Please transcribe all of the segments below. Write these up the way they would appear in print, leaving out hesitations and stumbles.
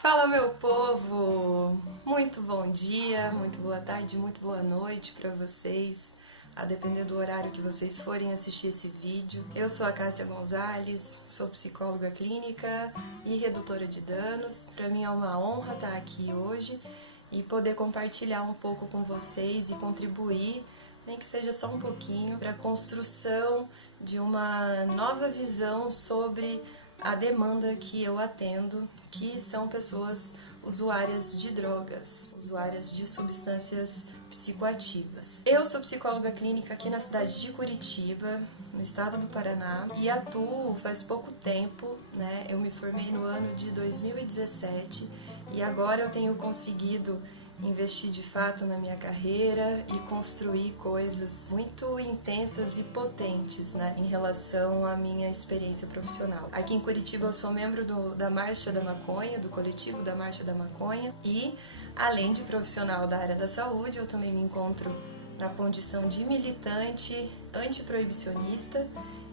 Fala, meu povo! Muito bom dia, muito boa tarde, muito boa noite para vocês, a depender do horário que vocês forem assistir esse vídeo. Eu sou a Cássia Gonzalez, sou psicóloga clínica e redutora de danos. Para mim é uma honra estar aqui hoje e poder compartilhar um pouco com vocês e contribuir, nem que seja só um pouquinho, para a construção de uma nova visão sobre a demanda que eu atendo, que são pessoas usuárias de drogas, usuárias de substâncias psicoativas. Eu sou psicóloga clínica aqui na cidade de Curitiba, no estado do Paraná, e atuo faz pouco tempo, né? Eu me formei no ano de 2017 e agora eu tenho conseguido investir de fato na minha carreira e construir coisas muito intensas e potentes, né, em relação à minha experiência profissional. Aqui em Curitiba eu sou membro da Marcha da Maconha, do coletivo da Marcha da Maconha, e além de profissional da área da saúde, eu também me encontro na condição de militante antiproibicionista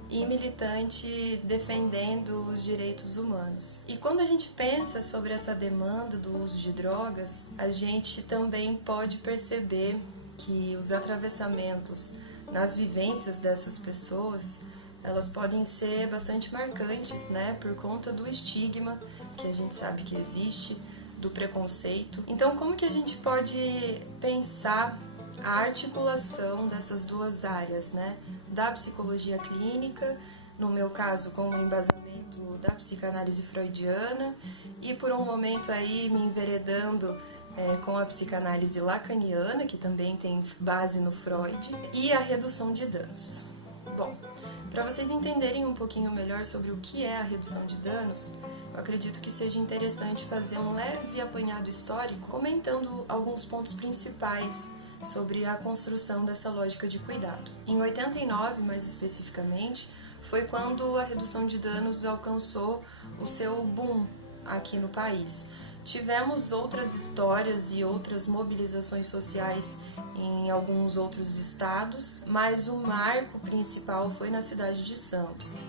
e militante defendendo os direitos humanos. E quando a gente pensa sobre essa demanda do uso de drogas, a gente também pode perceber que os atravessamentos nas vivências dessas pessoas, elas podem ser bastante marcantes, né, por conta do estigma que a gente sabe que existe, do preconceito. Então, como que a gente pode pensar a articulação dessas duas áreas, né? Da psicologia clínica, no meu caso com o embasamento da psicanálise freudiana, e por um momento aí me enveredando com a psicanálise lacaniana, que também tem base no Freud, e a redução de danos. Bom, para vocês entenderem um pouquinho melhor sobre o que é a redução de danos, eu acredito que seja interessante fazer um leve apanhado histórico, comentando alguns pontos principais sobre a construção dessa lógica de cuidado. Em 89, mais especificamente, foi quando a redução de danos alcançou o seu boom aqui no país. Tivemos outras histórias e outras mobilizações sociais em alguns outros estados, mas o marco principal foi na cidade de Santos.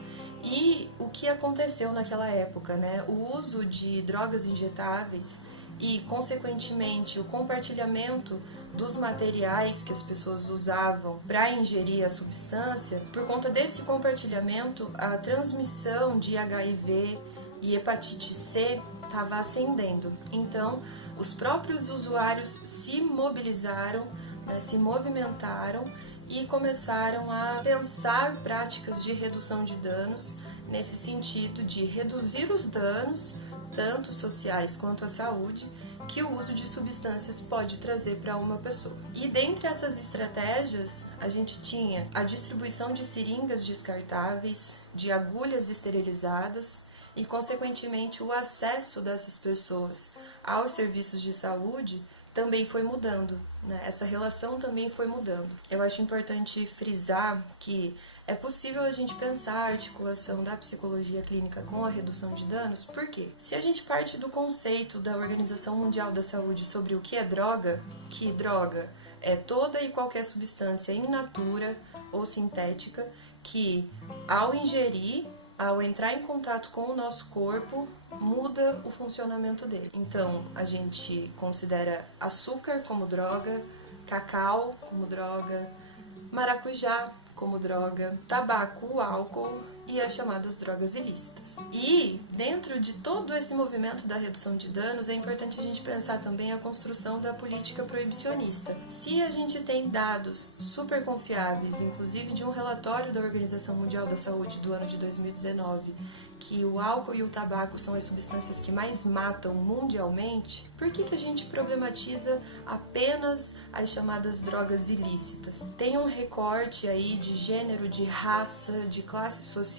E o que aconteceu naquela época, né? O uso de drogas injetáveis e, consequentemente, o compartilhamento dos materiais que as pessoas usavam para ingerir a substância, por conta desse compartilhamento, a transmissão de HIV e hepatite C estava ascendendo. Então, os próprios usuários se mobilizaram, né, se movimentaram e começaram a pensar práticas de redução de danos, nesse sentido de reduzir os danos, tanto sociais quanto à saúde, que o uso de substâncias pode trazer para uma pessoa. E dentre essas estratégias, a gente tinha a distribuição de seringas descartáveis, de agulhas esterilizadas e, consequentemente, o acesso dessas pessoas aos serviços de saúde também foi mudando, né? Essa relação também foi mudando. Eu acho importante frisar que é possível a gente pensar a articulação da psicologia clínica com a redução de danos, porque se a gente parte do conceito da Organização Mundial da Saúde sobre o que que droga é toda e qualquer substância in natura ou sintética que, ao ingerir, ao entrar em contato com o nosso corpo, muda o funcionamento dele. Então, a gente considera açúcar como droga, cacau como droga, maracujá como droga, tabaco, álcool e as chamadas drogas ilícitas. E dentro de todo esse movimento da redução de danos, é importante a gente pensar também a construção da política proibicionista. Se a gente tem dados super confiáveis, inclusive de um relatório da Organização Mundial da Saúde do ano de 2019, que o álcool e o tabaco são as substâncias que mais matam mundialmente, por que a gente problematiza apenas as chamadas drogas ilícitas? Tem um recorte aí de gênero, de raça, de classe social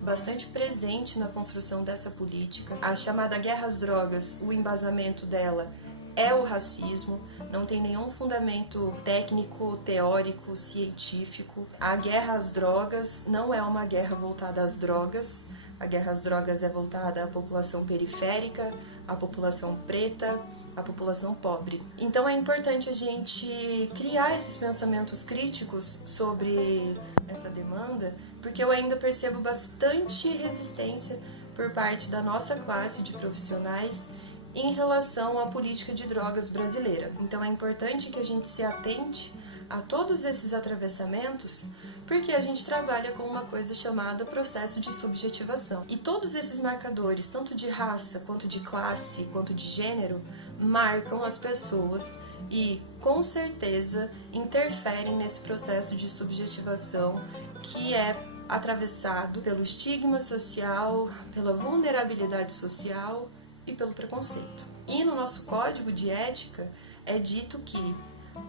bastante presente na construção dessa política. A chamada guerra às drogas, o embasamento dela é o racismo, não tem nenhum fundamento técnico, teórico, científico. A guerra às drogas não é uma guerra voltada às drogas. A guerra às drogas é voltada à população periférica, à população preta, à população pobre. Então é importante a gente criar esses pensamentos críticos sobre essa demanda, porque eu ainda percebo bastante resistência por parte da nossa classe de profissionais em relação à política de drogas brasileira. Então é importante que a gente se atente a todos esses atravessamentos, porque a gente trabalha com uma coisa chamada processo de subjetivação. E todos esses marcadores, tanto de raça, quanto de classe, quanto de gênero, marcam as pessoas e, com certeza, interferem nesse processo de subjetivação que é atravessado pelo estigma social, pela vulnerabilidade social e pelo preconceito. E no nosso código de ética é dito que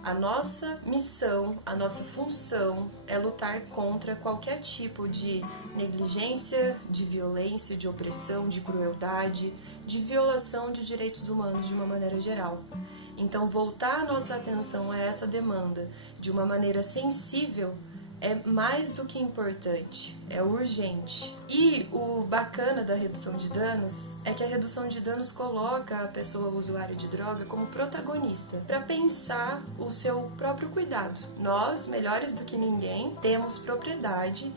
a nossa missão, a nossa função é lutar contra qualquer tipo de negligência, de violência, de opressão, de crueldade, de violação de direitos humanos de uma maneira geral. Então, voltar a nossa atenção a essa demanda de uma maneira sensível é mais do que importante, é urgente. E o bacana da redução de danos é que a redução de danos coloca a pessoa usuária de droga como protagonista para pensar o seu próprio cuidado. Nós, melhores do que ninguém, temos propriedade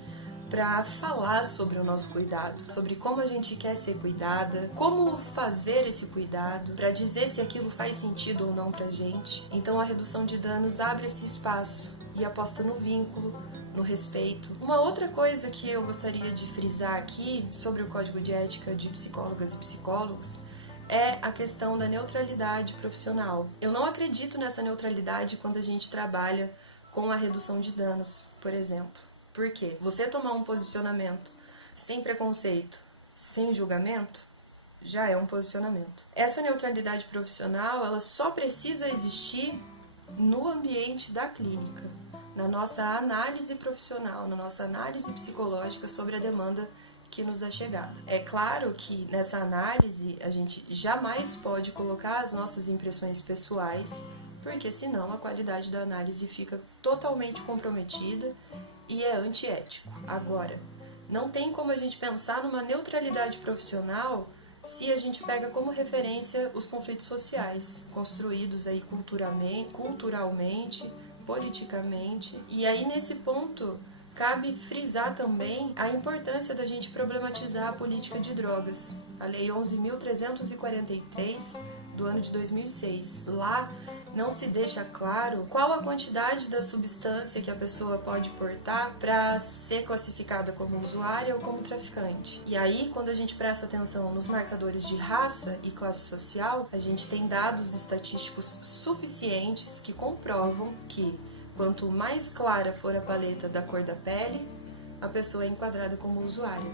para falar sobre o nosso cuidado, sobre como a gente quer ser cuidada, como fazer esse cuidado, para dizer se aquilo faz sentido ou não pra gente. Então a redução de danos abre esse espaço e aposta no vínculo, no respeito. Uma outra coisa que eu gostaria de frisar aqui sobre o Código de Ética de Psicólogas e Psicólogos é a questão da neutralidade profissional. Eu não acredito nessa neutralidade quando a gente trabalha com a redução de danos, por exemplo. Por quê? Você tomar um posicionamento sem preconceito, sem julgamento, já é um posicionamento. Essa neutralidade profissional, ela só precisa existir no ambiente da clínica, na nossa análise profissional, na nossa análise psicológica sobre a demanda que nos é chegada. É claro que nessa análise a gente jamais pode colocar as nossas impressões pessoais, porque senão a qualidade da análise fica totalmente comprometida e é antiético. Agora, não tem como a gente pensar numa neutralidade profissional se a gente pega como referência os conflitos sociais construídos aí culturalmente, politicamente. E aí nesse ponto cabe frisar também a importância da gente problematizar a política de drogas, a Lei 11.343 do ano de 2006. Lá não se deixa claro qual a quantidade da substância que a pessoa pode portar para ser classificada como usuária ou como traficante. E aí, quando a gente presta atenção nos marcadores de raça e classe social, a gente tem dados estatísticos suficientes que comprovam que quanto mais clara for a paleta da cor da pele, a pessoa é enquadrada como usuária.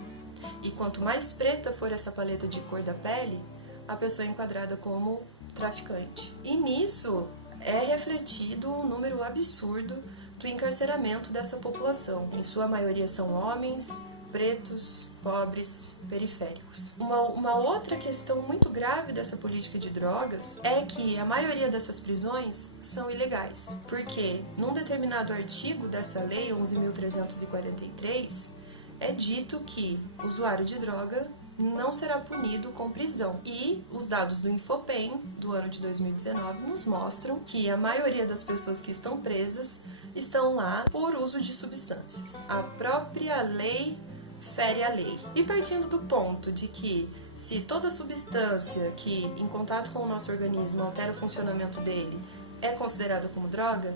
E quanto mais preta for essa paleta de cor da pele, a pessoa é enquadrada como traficante. E nisso é refletido um número absurdo do encarceramento dessa população. Em sua maioria são homens, pretos, pobres, periféricos. Uma outra questão muito grave dessa política de drogas é que a maioria dessas prisões são ilegais, porque num determinado artigo dessa lei 11.343 é dito que o usuário de droga não será punido com prisão. E os dados do Infopem, do ano de 2019, nos mostram que a maioria das pessoas que estão presas estão lá por uso de substâncias. A própria lei fere a lei. E partindo do ponto de que se toda substância que em contato com o nosso organismo altera o funcionamento dele é considerada como droga,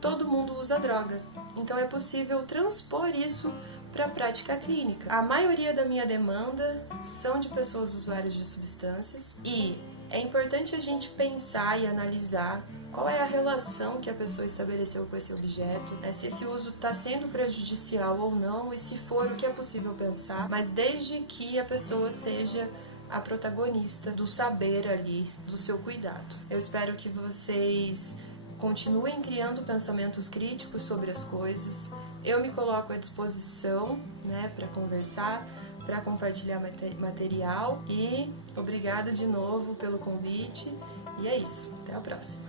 todo mundo usa droga. Então é possível transpor isso para a prática clínica. A maioria da minha demanda são de pessoas usuárias de substâncias e é importante a gente pensar e analisar qual é a relação que a pessoa estabeleceu com esse objeto, se esse uso está sendo prejudicial ou não e se for, o que é possível pensar, mas desde que a pessoa seja a protagonista do saber ali, do seu cuidado. Eu espero que vocês continuem criando pensamentos críticos sobre as coisas. Eu me coloco à disposição, para conversar, para compartilhar material e obrigada de novo pelo convite. E é isso. Até a próxima.